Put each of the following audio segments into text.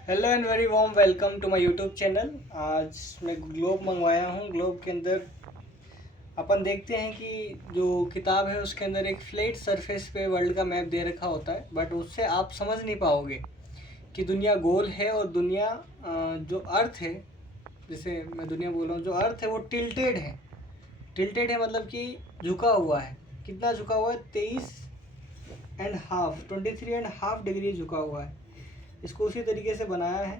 Hello and very warm welcome to my YouTube channel. आज मैं globe मंगवाया हूँ। ग्लोब के अंदर अपन देखते हैं कि जो किताब है उसके अंदर एक फ्लैट सरफेस पे वर्ल्ड का मैप दे रखा होता है, बट उससे आप समझ नहीं पाओगे कि दुनिया गोल है और दुनिया जो अर्थ है, जैसे मैं दुनिया बोल रहा हूँ, जो अर्थ है वो टिल्टेड है। टिल्टेड है मतलब कि झुका हुआ है। कितना झुका हुआ है? 23.5 डिग्री झुका हुआ है। इसको उसी तरीके से बनाया है।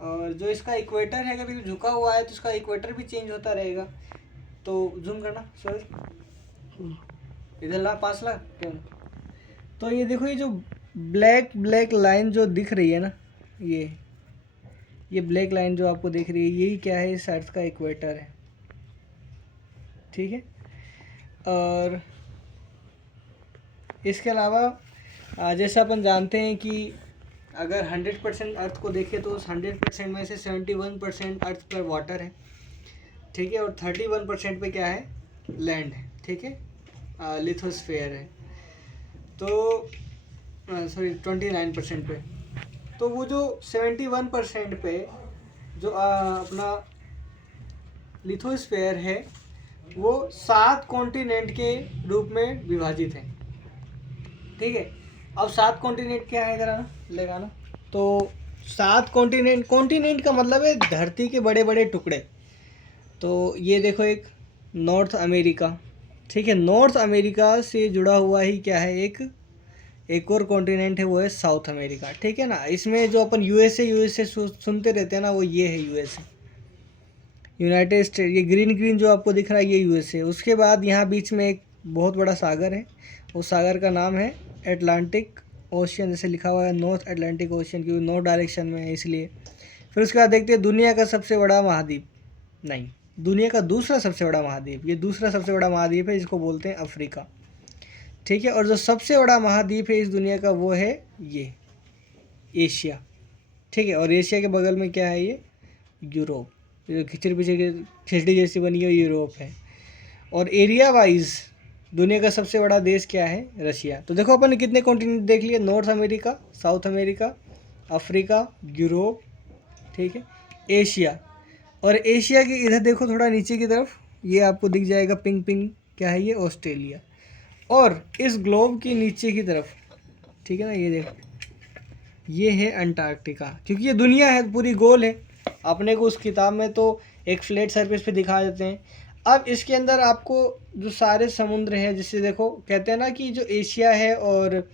और जो इसका इक्वेटर है, कभी झुका हुआ है तो इसका इक्वेटर भी चेंज होता रहेगा। तो जूम करना, सॉरी, इधर ला, 5 लाख क्यों। तो ये देखो, ये जो ब्लैक ब्लैक लाइन जो दिख रही है ना, ये ब्लैक लाइन जो आपको दिख रही है, यही क्या है? इस अर्थ का इक्वेटर है। ठीक है। और इसके अलावा जैसे अपन जानते हैं कि अगर 100% अर्थ को देखें तो उस 100% में से 71% अर्थ पर वाटर है। ठीक है। और 31% पे क्या है? लैंड है। ठीक है। लिथोस्फेयर है। तो सॉरी, 29% पे। तो वो जो 71% पे जो अपना लिथोस्फेयर है, वो 7 कॉन्टिनेंट के रूप में विभाजित है। ठीक है। अब 7 कॉन्टिनेंट क्या है, जरा लगाना। तो 7 कॉन्टिनेंट, कॉन्टिनेंट का मतलब है धरती के बड़े बड़े टुकड़े। तो ये देखो, एक नॉर्थ अमेरिका। ठीक है। नॉर्थ अमेरिका से जुड़ा हुआ ही क्या है, एक और कॉन्टिनेंट है, वो है साउथ अमेरिका। ठीक है ना। इसमें जो अपन यूएसए सुनते रहते हैं ना, वो ये है यूएसए, यूनाइटेड स्टेट। ये ग्रीन ग्रीन जो आपको दिख रहा है, ये यूएसए। उसके बाद यहाँ बीच में एक बहुत बड़ा सागर है। उस सागर का नाम है एटलांटिक ओशियन, जैसे लिखा हुआ है नॉर्थ अटलांटिक ओशियन, क्योंकि नॉर्थ डायरेक्शन में है इसलिए। फिर उसके बाद देखते हैं दुनिया का सबसे बड़ा महाद्वीप, नहीं, दुनिया का दूसरा सबसे बड़ा महाद्वीप। ये दूसरा सबसे बड़ा महाद्वीप है, इसको बोलते हैं अफ्रीका। ठीक है। और जो सबसे बड़ा महाद्वीप है इस दुनिया का, वो है ये एशिया। ठीक है। और एशिया के बगल में क्या है? ये यूरोप। जो खिचड़ी पिचड़ी खिचड़ी जैसी बनी है, यूरोप है। और एरिया वाइज दुनिया का सबसे बड़ा देश क्या है? रशिया। तो देखो, अपन ने कितने कॉन्टिनेंट देख लिए? North America, south America, Africa, Europe, ठीक है, एशिया। और एशिया के इधर देखो, थोड़ा नीचे की तरफ, ये आपको दिख जाएगा पिंक पिंक, क्या है ये? ऑस्ट्रेलिया। और इस ग्लोब के नीचे की तरफ, ठीक है ना, ये देखो, ये है अंटार्कटिका। क्योंकि ये दुनिया है, पूरी गोल है। अपने को उस किताब में तो एक फ्लैट सरफेस पे दिखा देते हैं। अब इसके अंदर आपको जो सारे समुद्र हैं, जिससे देखो कहते हैं ना कि जो एशिया है और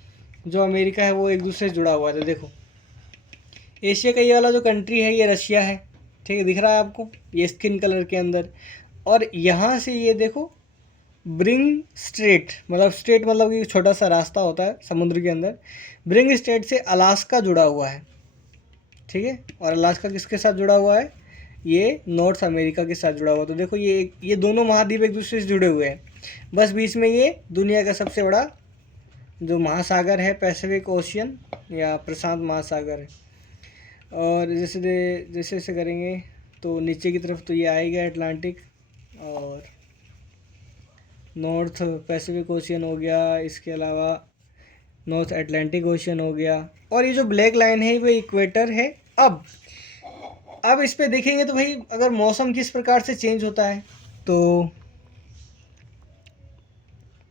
जो अमेरिका है वो एक दूसरे से जुड़ा हुआ है। तो देखो, एशिया का ये वाला जो कंट्री है, ये रशिया है। ठीक है, दिख रहा है आपको, ये स्किन कलर के अंदर। और यहाँ से ये देखो, ब्रिंग स्ट्रेट, मतलब स्ट्रेट मतलब कि छोटा सा रास्ता होता है समुद्र के अंदर। ब्रिंग स्ट्रेट से अलास्का जुड़ा हुआ है। ठीक है। और अलास्का किसके साथ जुड़ा हुआ है? ये नॉर्थ अमेरिका के साथ जुड़ा हुआ है। तो देखो, ये दोनों महाद्वीप एक दूसरे से जुड़े हुए हैं। बस बीच में ये दुनिया का सबसे बड़ा जो महासागर है, पैसिफिक ओशियन या प्रशांत महासागर है। और जैसे जैसे जैसे करेंगे तो नीचे की तरफ तो ये आएगा अटलांटिक, और नॉर्थ पैसिफिक ओशियन हो गया, इसके अलावा नॉर्थ अटलांटिक ओशियन हो गया। और ये जो ब्लैक लाइन है वो इक्वेटर है। अब इस पे देखेंगे तो भाई, अगर मौसम किस प्रकार से चेंज होता है, तो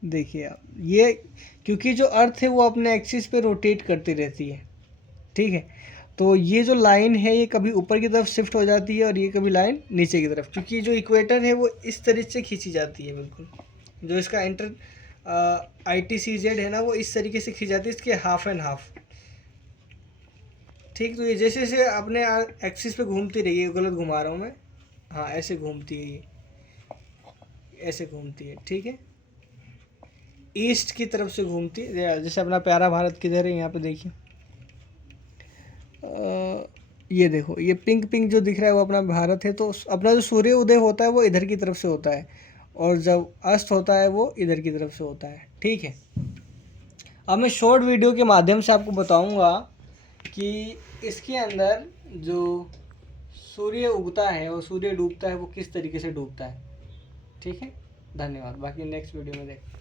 देखिए आप, ये क्योंकि जो अर्थ है वो अपने एक्सिस पे रोटेट करती रहती है। ठीक है। तो ये जो लाइन है, ये कभी ऊपर की तरफ शिफ्ट हो जाती है और ये कभी लाइन नीचे की तरफ, क्योंकि जो इक्वेटर है वो इस तरीके से खींची जाती है। बिल्कुल, जो इसका ITCZ है ना, वो इस तरीके से खींची जाती है, इसके हाफ एंड हाफ। ठीक। तो ये जैसे जैसे अपने एक्सिस पे घूमती रही है, गलत घुमा रहा हूँ मैं, हाँ, ऐसे घूमती है, ये ऐसे घूमती है। ठीक है। ईस्ट की तरफ से घूमती है, जैसे अपना प्यारा भारत किधर है, यहाँ पे देखिए, ये देखो, ये पिंक पिंक जो दिख रहा है वो अपना भारत है। तो अपना जो सूर्य उदय होता है वो इधर की तरफ से होता है, और जब अस्त होता है वो इधर की तरफ से होता है। ठीक है। अब मैं शॉर्ट वीडियो के माध्यम से आपको बताऊंगा कि इसके अंदर जो सूर्य उगता है और सूर्य डूबता है वो किस तरीके से डूबता है। ठीक है। धन्यवाद। बाकी नेक्स्ट वीडियो में देख